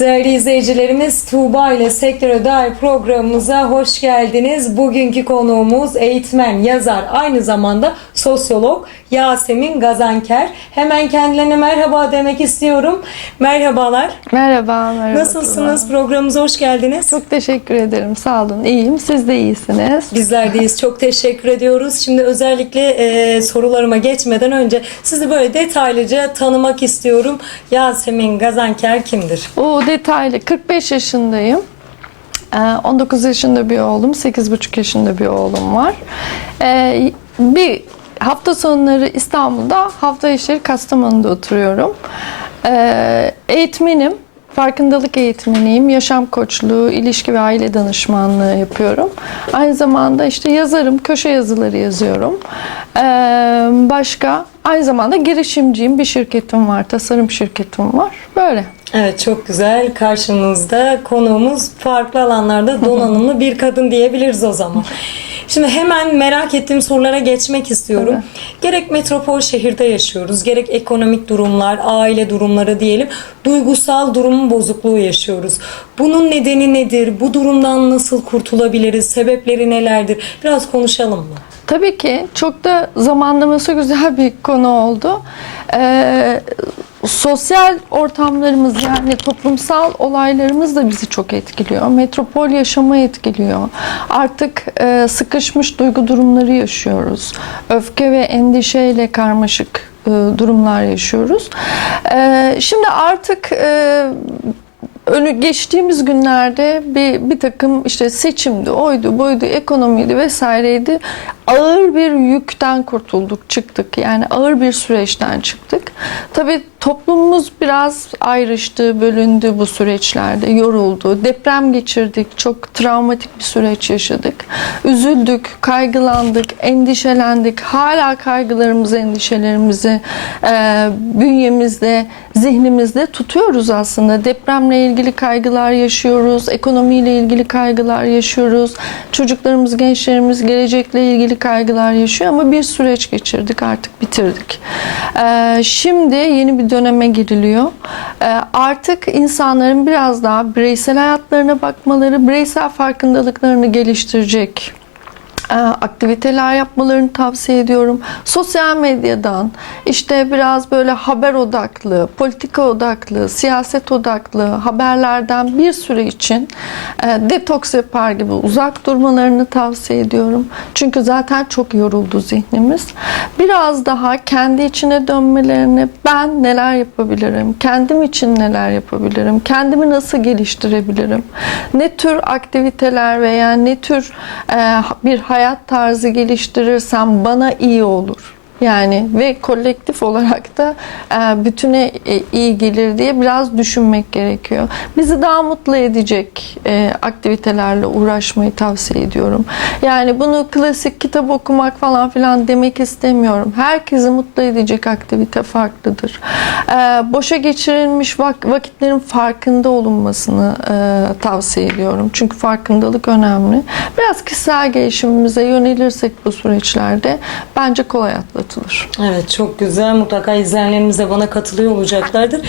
Değerli izleyicilerimiz Tuğba ile Sektöre Dair programımıza hoş geldiniz. Bugünkü konuğumuz eğitmen, yazar, aynı zamanda sosyolog Yasemin Gazanker. Hemen kendilerine merhaba demek istiyorum. Merhabalar. Merhaba, merhaba. Nasılsınız? Tuğba. Programımıza hoş geldiniz. Çok teşekkür ederim. Sağ olun. İyiyim. Siz de iyisiniz. Bizler deyiz. Çok teşekkür ediyoruz. Şimdi özellikle e, sorularıma geçmeden önce sizi böyle detaylıca tanımak istiyorum. Yasemin Gazanker kimdir? O detaylı. 45 yaşındayım. Ee, 19 yaşında bir oğlum, 8,5 yaşında bir oğlum var. Ee, Bir hafta sonları İstanbul'da, hafta içleri Kastamonu'da oturuyorum. Ee, Eğitmenim. Farkındalık eğitmeniyim, yaşam koçluğu, ilişki ve aile danışmanlığı yapıyorum. Aynı zamanda işte yazarım, köşe yazıları yazıyorum. Ee, başka, aynı zamanda girişimciyim, bir şirketim var, tasarım şirketim var. Böyle. Evet çok güzel. Karşımızda konuğumuz farklı alanlarda donanımlı bir kadın diyebiliriz o zaman. Şimdi hemen merak ettiğim sorulara geçmek istiyorum. Gerek metropol şehirde yaşıyoruz, gerek ekonomik durumlar, aile durumları diyelim, duygusal durumun bozukluğu yaşıyoruz. Bunun nedeni nedir? Bu durumdan nasıl kurtulabiliriz? Sebepleri nelerdir? Biraz konuşalım mı? Tabii ki çok da zamanlaması güzel bir konu oldu. Ee, sosyal ortamlarımız yani toplumsal olaylarımız da bizi çok etkiliyor. Metropol yaşamı etkiliyor. Artık e, sıkışmış duygu durumları yaşıyoruz. Öfke ve endişeyle karmaşık e, durumlar yaşıyoruz. E, şimdi artık e, önü geçtiğimiz günlerde bir bir takım işte seçimdi, oydu, buydu, ekonomiydi vesaireydi. Ağır bir yükten kurtulduk, çıktık. Yani ağır bir süreçten çıktık. Tabii toplumumuz biraz ayrıştı, bölündü bu süreçlerde, yoruldu. Deprem geçirdik, çok travmatik bir süreç yaşadık. Üzüldük, kaygılandık, endişelendik. Hala kaygılarımızı, endişelerimizi e, bünyemizde, zihnimizde tutuyoruz aslında. Depremle ilgili kaygılar yaşıyoruz, ekonomiyle ilgili kaygılar yaşıyoruz. Çocuklarımız, gençlerimiz gelecekle ilgili kaygılar yaşıyor ama bir süreç geçirdik, artık bitirdik. E, şimdi yeni bir döneme giriliyor. E, artık insanların biraz daha bireysel hayatlarına bakmaları, bireysel farkındalıklarını geliştirecek aktiviteler yapmalarını tavsiye ediyorum. Sosyal medyadan işte biraz böyle haber odaklı, politika odaklı, siyaset odaklı haberlerden bir süre için e, detoks yapar gibi uzak durmalarını tavsiye ediyorum. Çünkü zaten çok yoruldu zihnimiz. Biraz daha kendi içine dönmelerini ben neler yapabilirim, kendim için neler yapabilirim, kendimi nasıl geliştirebilirim, ne tür aktiviteler veya ne tür e, bir hayat tarzı geliştirirsem bana iyi olur. Yani ve kolektif olarak da e, bütüne e, iyi gelir diye biraz düşünmek gerekiyor. Bizi daha mutlu edecek e, aktivitelerle uğraşmayı tavsiye ediyorum. Yani bunu klasik kitap okumak falan filan demek istemiyorum. Herkesi mutlu edecek aktivite farklıdır. Boşa geçirilmiş vak- vakitlerin farkında olunmasını tavsiye ediyorum. Çünkü farkındalık önemli. Biraz kişisel gelişimimize yönelirsek bu süreçlerde bence kolay atlatılır. Evet çok güzel. Mutlaka izleyenlerimiz de bana katılıyor olacaklardır.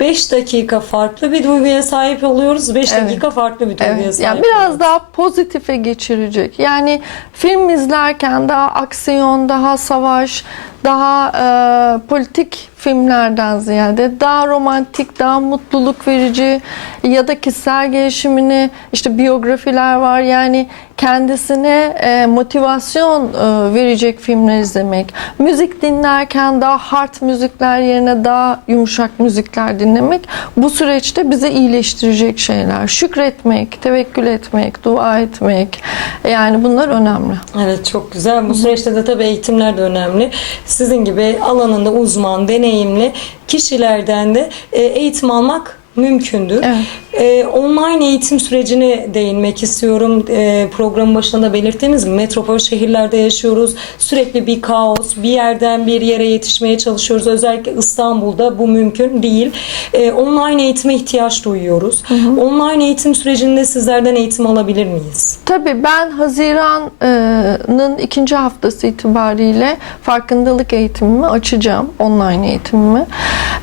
5 dakika farklı bir duyguya sahip oluyoruz. 5 Evet. dakika farklı bir duyguya Evet, sahip yani biraz oluyoruz. daha pozitife geçirecek. Yani film izlerken daha aksiyon, daha savaş, daha e, politik filmlerden ziyade daha romantik, daha mutluluk verici ya da kişisel gelişimini işte biyografiler var. Yani kendisine e, motivasyon e, verecek filmler izlemek. Müzik dinlerken daha hard müzikler yerine daha yumuşak müzikler dinlemek bu süreçte bize iyileştirecek şeyler. Şükretmek, tevekkül etmek, dua etmek yani bunlar önemli. Evet çok güzel. Bu süreçte de tabii eğitimler de önemli. Sizin gibi alanında uzman, deneyimli kişilerden de e, eğitim almak mümkündür. Evet. E, online eğitim sürecine değinmek istiyorum. E, programın başında da belirttiğimiz gibi metropol şehirlerde yaşıyoruz. Sürekli bir kaos, bir yerden bir yere yetişmeye çalışıyoruz. Özellikle İstanbul'da bu mümkün değil. E, online eğitime ihtiyaç duyuyoruz. Online eğitim sürecinde sizlerden eğitim alabilir miyiz? Tabii ben Haziran'ın ikinci haftası itibariyle farkındalık eğitimimi açacağım. Online eğitimimi.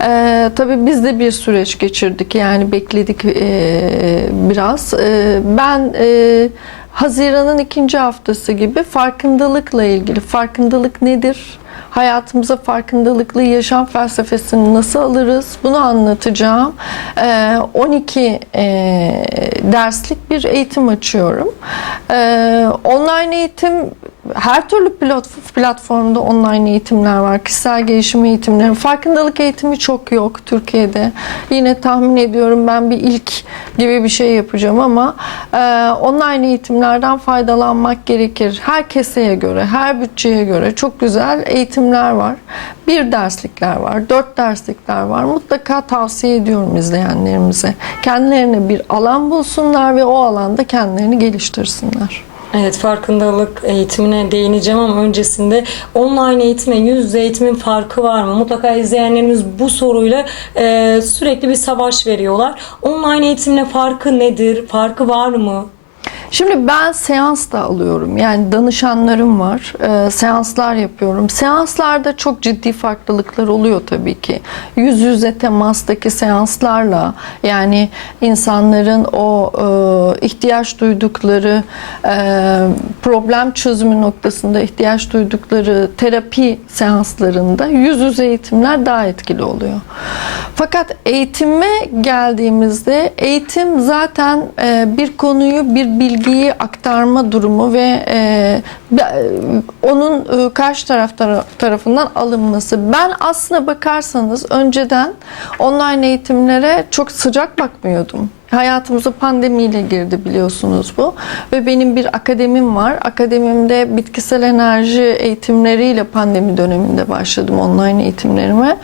Ee, tabii biz de bir süreç geçirdik başladık yani bekledik e, biraz. E, ben e, Haziran'ın ikinci haftası gibi farkındalıkla ilgili farkındalık nedir? Hayatımıza farkındalıklı yaşam felsefesini nasıl alırız? Bunu anlatacağım. E, 12 e, derslik bir eğitim açıyorum. E, online eğitim her türlü plat- platformda online eğitimler var. Kişisel gelişim eğitimleri. Farkındalık eğitimi çok yok Türkiye'de. Yine tahmin ediyorum ben bir ilk gibi bir şey yapacağım ama e, online eğitimlerden faydalanmak gerekir. Her keseye göre, her bütçeye göre çok güzel eğitimler var. Bir derslikler var, dört derslikler var. Mutlaka tavsiye ediyorum izleyenlerimize. Kendilerine bir alan bulsunlar ve o alanda kendilerini geliştirsinler. Evet farkındalık eğitimine değineceğim ama öncesinde online eğitimle yüz yüze eğitimin farkı var mı? Mutlaka izleyenlerimiz bu soruyla e, sürekli bir savaş veriyorlar. Online eğitimle farkı nedir? Farkı var mı? Şimdi ben seans da alıyorum. Yani danışanlarım var. Ee, seanslar yapıyorum. Seanslarda çok ciddi farklılıklar oluyor tabii ki. Yüz yüze temastaki seanslarla yani insanların o e, ihtiyaç duydukları e, problem çözümü noktasında ihtiyaç duydukları terapi seanslarında yüz yüze eğitimler daha etkili oluyor. Fakat eğitime geldiğimizde eğitim zaten e, bir konuyu bir bilgiyi aktarma durumu ve e, onun e, karşı taraf tara- tarafından alınması. Ben aslına bakarsanız önceden online eğitimlere çok sıcak bakmıyordum. Hayatımıza pandemiyle girdi biliyorsunuz bu. Ve benim bir akademim var. Akademimde bitkisel enerji eğitimleriyle pandemi döneminde başladım online eğitimlerime.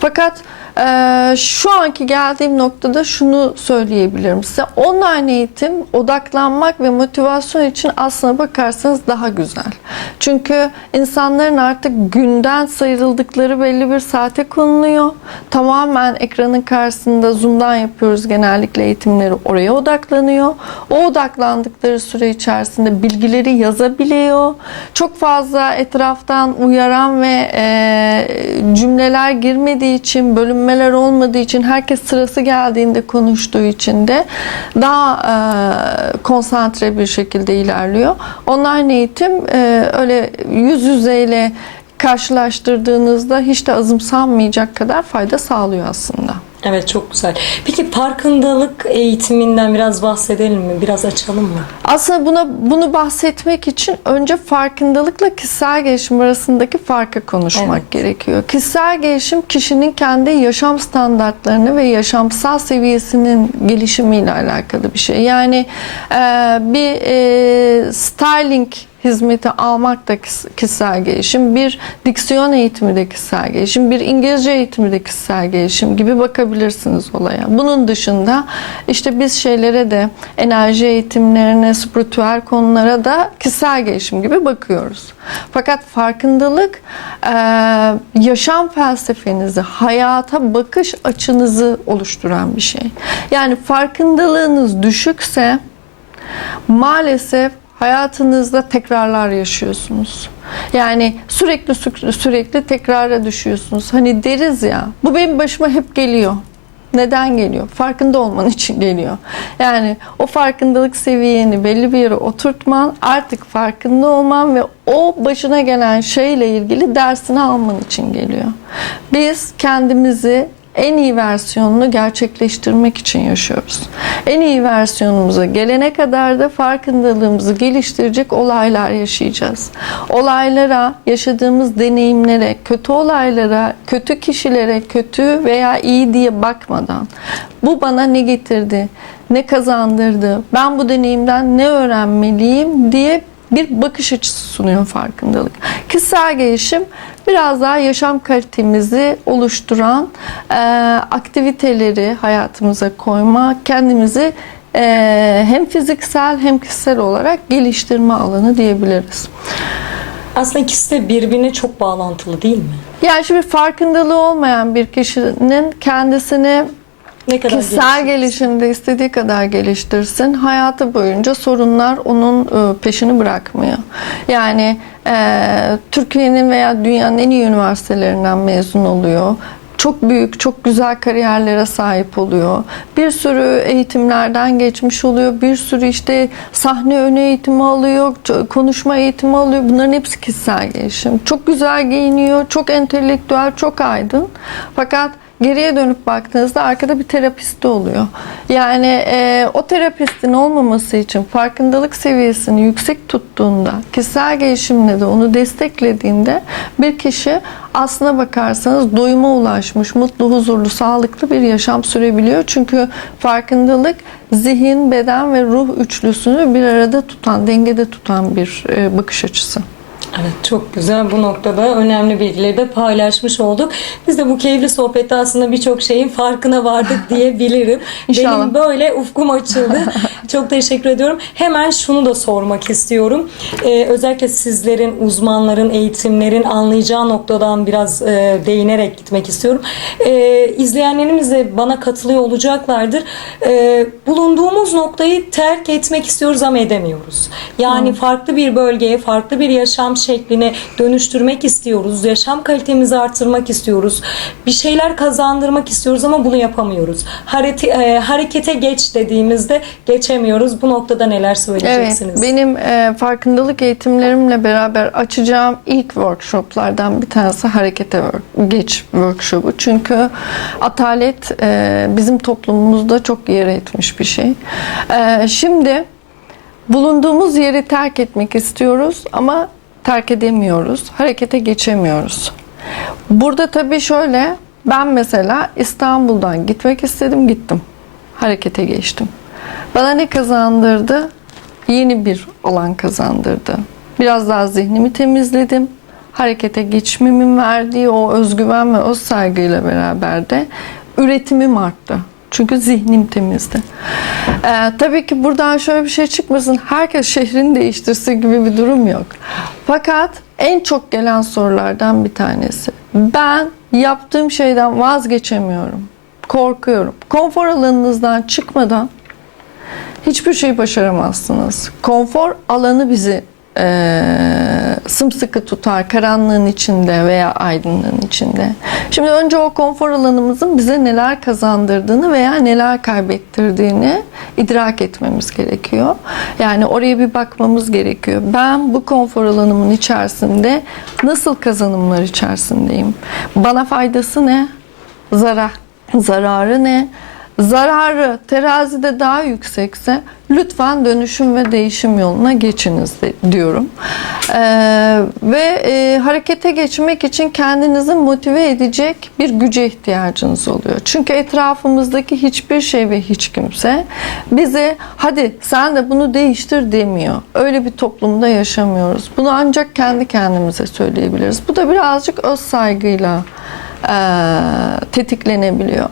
Fakat e, şu anki geldiğim noktada şunu söyleyebilirim size. Online eğitim odaklanmak ve motivasyon için aslına bakarsanız daha güzel. Çünkü insanların artık günden sıyrıldıkları belli bir saate konuluyor. Tamamen ekranın karşısında Zoom'dan yapıyoruz genellikle eğitimleri oraya odaklanıyor. O odaklandıkları süre içerisinde bilgileri yazabiliyor. Çok fazla etraftan uyaran ve e, cümleler girmediği için, bölünmeler olmadığı için, herkes sırası geldiğinde konuştuğu için de daha e, konsantre bir şekilde ilerliyor. Online eğitim e, öyle yüz yüzeyle karşılaştırdığınızda hiç de azımsanmayacak kadar fayda sağlıyor aslında. Evet çok güzel. Peki farkındalık eğitiminden biraz bahsedelim mi? Biraz açalım mı? Aslında buna bunu bahsetmek için önce farkındalıkla kişisel gelişim arasındaki farkı konuşmak Evet. gerekiyor. Kişisel gelişim kişinin kendi yaşam standartlarını ve yaşamsal seviyesinin gelişimiyle alakalı bir şey. Yani e, bir e, styling hizmeti almak da kişisel gelişim, bir diksiyon eğitimi de kişisel gelişim, bir İngilizce eğitimi de kişisel gelişim gibi bakabilirsiniz olaya. Bunun dışında işte biz şeylere de enerji eğitimlerine, spiritüel konulara da kişisel gelişim gibi bakıyoruz. Fakat farkındalık yaşam felsefenizi, hayata bakış açınızı oluşturan bir şey. Yani farkındalığınız düşükse maalesef hayatınızda tekrarlar yaşıyorsunuz. Yani sürekli sü- sürekli tekrara düşüyorsunuz. Hani deriz ya bu benim başıma hep geliyor. Neden geliyor? Farkında olman için geliyor. Yani o farkındalık seviyeni belli bir yere oturtman, artık farkında olman ve o başına gelen şeyle ilgili dersini alman için geliyor. Biz kendimizi en iyi versiyonunu gerçekleştirmek için yaşıyoruz. En iyi versiyonumuza gelene kadar da farkındalığımızı geliştirecek olaylar yaşayacağız. Olaylara, yaşadığımız deneyimlere, kötü olaylara, kötü kişilere, kötü veya iyi diye bakmadan bu bana ne getirdi, ne kazandırdı, ben bu deneyimden ne öğrenmeliyim diye bir bakış açısı sunuyor farkındalık. Kişisel gelişim biraz daha yaşam kalitemizi oluşturan e, aktiviteleri hayatımıza koyma, kendimizi e, hem fiziksel hem kişisel olarak geliştirme alanı diyebiliriz. Aslında ikisi de birbirine çok bağlantılı değil mi? Yani şimdi farkındalığı olmayan bir kişinin kendisini Ne kadar Kişisel gelişimde istediği kadar geliştirsin. Hayatı boyunca sorunlar onun e, peşini bırakmıyor. Yani e, Türkiye'nin veya dünyanın en iyi üniversitelerinden mezun oluyor. çok büyük, çok güzel kariyerlere sahip oluyor. Bir sürü eğitimlerden geçmiş oluyor. Bir sürü işte sahne önü eğitimi alıyor, konuşma eğitimi alıyor. Bunların hepsi kişisel gelişim. Çok güzel giyiniyor, çok entelektüel, çok aydın. Fakat geriye dönüp baktığınızda arkada bir terapisti oluyor. Yani e, o terapistin olmaması için farkındalık seviyesini yüksek tuttuğunda, kişisel gelişimle de onu desteklediğinde bir kişi aslına bakarsanız doyuma ulaşmış, mutlu, huzurlu, sağlıklı bir yaşam sürebiliyor. Çünkü farkındalık zihin, beden ve ruh üçlüsünü bir arada tutan, dengede tutan bir e, bakış açısı. Evet çok güzel bu noktada önemli bilgileri de paylaşmış olduk. Biz de bu keyifli sohbette aslında birçok şeyin farkına vardık diyebilirim. İnşallah. Benim böyle ufkum açıldı. çok teşekkür ediyorum. Hemen şunu da sormak istiyorum. Ee, özellikle sizlerin, uzmanların, eğitimlerin anlayacağı noktadan biraz e, değinerek gitmek istiyorum. Ee, izleyenlerimiz de bana katılıyor olacaklardır. Ee, bulunduğumuz noktayı terk etmek istiyoruz ama edemiyoruz. Yani farklı bir bölgeye, farklı bir yaşam şekline dönüştürmek istiyoruz. Yaşam kalitemizi artırmak istiyoruz. Bir şeyler kazandırmak istiyoruz ama bunu yapamıyoruz. Hareti, e, harekete geç dediğimizde geçemiyoruz. Bu noktada neler söyleyeceksiniz? Evet, benim e, farkındalık eğitimlerimle beraber açacağım ilk workshoplardan bir tanesi harekete geç workshopu. Çünkü atalet e, bizim toplumumuzda çok yer etmiş bir şey. E, şimdi bulunduğumuz yeri terk etmek istiyoruz ama terk edemiyoruz. Harekete geçemiyoruz. Burada tabii şöyle ben mesela İstanbul'dan gitmek istedim gittim. Harekete geçtim. Bana ne kazandırdı? Yeni bir alan kazandırdı. Biraz daha zihnimi temizledim. Harekete geçmemin verdiği o özgüven ve öz saygıyla beraber de üretimim arttı. Çünkü zihnim temizdi. Ee, tabii ki buradan şöyle bir şey çıkmasın. Herkes şehrini değiştirse gibi bir durum yok. Fakat en çok gelen sorulardan bir tanesi. Ben yaptığım şeyden vazgeçemiyorum. Korkuyorum. Konfor alanınızdan çıkmadan hiçbir şey başaramazsınız. Konfor alanı bizi eee, sımsıkı tutar karanlığın içinde veya aydınlığın içinde. Şimdi önce o konfor alanımızın bize neler kazandırdığını veya neler kaybettirdiğini idrak etmemiz gerekiyor. Yani oraya bir bakmamız gerekiyor. Ben bu konfor alanımın içerisinde nasıl kazanımlar içerisindeyim? Bana faydası ne? Zarar. Zararı ne? Zararı terazide daha yüksekse lütfen dönüşüm ve değişim yoluna geçiniz diyorum. Ee, ve e, harekete geçmek için kendinizi motive edecek bir güce ihtiyacınız oluyor. Çünkü etrafımızdaki hiçbir şey ve hiç kimse bize hadi sen de bunu değiştir demiyor. Öyle bir toplumda yaşamıyoruz. Bunu ancak kendi kendimize söyleyebiliriz. Bu da birazcık öz saygıyla e, tetiklenebiliyor.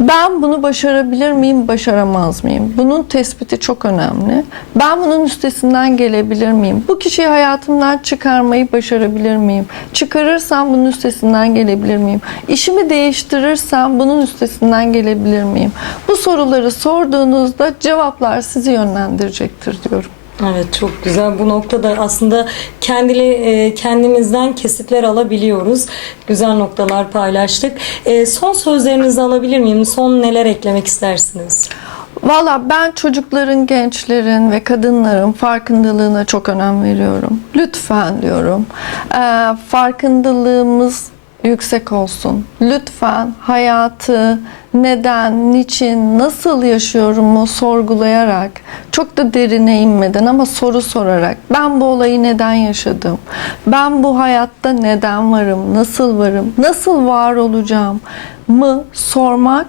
Ben bunu başarabilir miyim, başaramaz mıyım? Bunun tespiti çok önemli. Ben bunun üstesinden gelebilir miyim? Bu kişiyi hayatımdan çıkarmayı başarabilir miyim? Çıkarırsam bunun üstesinden gelebilir miyim? İşimi değiştirirsem bunun üstesinden gelebilir miyim? Bu soruları sorduğunuzda cevaplar sizi yönlendirecektir diyorum. Evet çok güzel. Bu noktada aslında kendili e, kendimizden kesitler alabiliyoruz. Güzel noktalar paylaştık. E, son sözlerinizi alabilir miyim? Son neler eklemek istersiniz? Valla ben çocukların, gençlerin ve kadınların farkındalığına çok önem veriyorum. Lütfen diyorum. Ee, farkındalığımız yüksek olsun. Lütfen hayatı neden, niçin, nasıl yaşıyorumu sorgulayarak, çok da derine inmeden ama soru sorarak ben bu olayı neden yaşadım? Ben bu hayatta neden varım? Nasıl varım? Nasıl var olacağım? mı sormak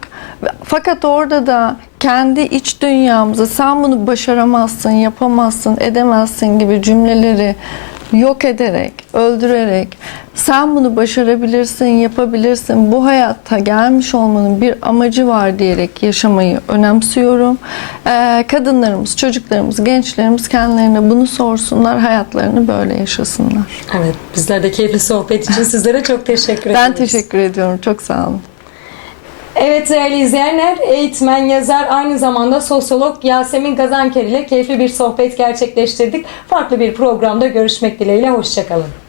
fakat orada da kendi iç dünyamıza sen bunu başaramazsın, yapamazsın, edemezsin gibi cümleleri yok ederek, öldürerek sen bunu başarabilirsin, yapabilirsin, bu hayatta gelmiş olmanın bir amacı var diyerek yaşamayı önemsiyorum. Ee, kadınlarımız, çocuklarımız, gençlerimiz kendilerine bunu sorsunlar, hayatlarını böyle yaşasınlar. Evet bizler de keyifli sohbet için sizlere çok teşekkür ederiz. Ben teşekkür ediyorum, çok sağ olun. Evet değerli izleyenler, eğitmen, yazar, aynı zamanda sosyolog Yasemin Gazanker ile keyifli bir sohbet gerçekleştirdik. Farklı bir programda görüşmek dileğiyle, hoşçakalın.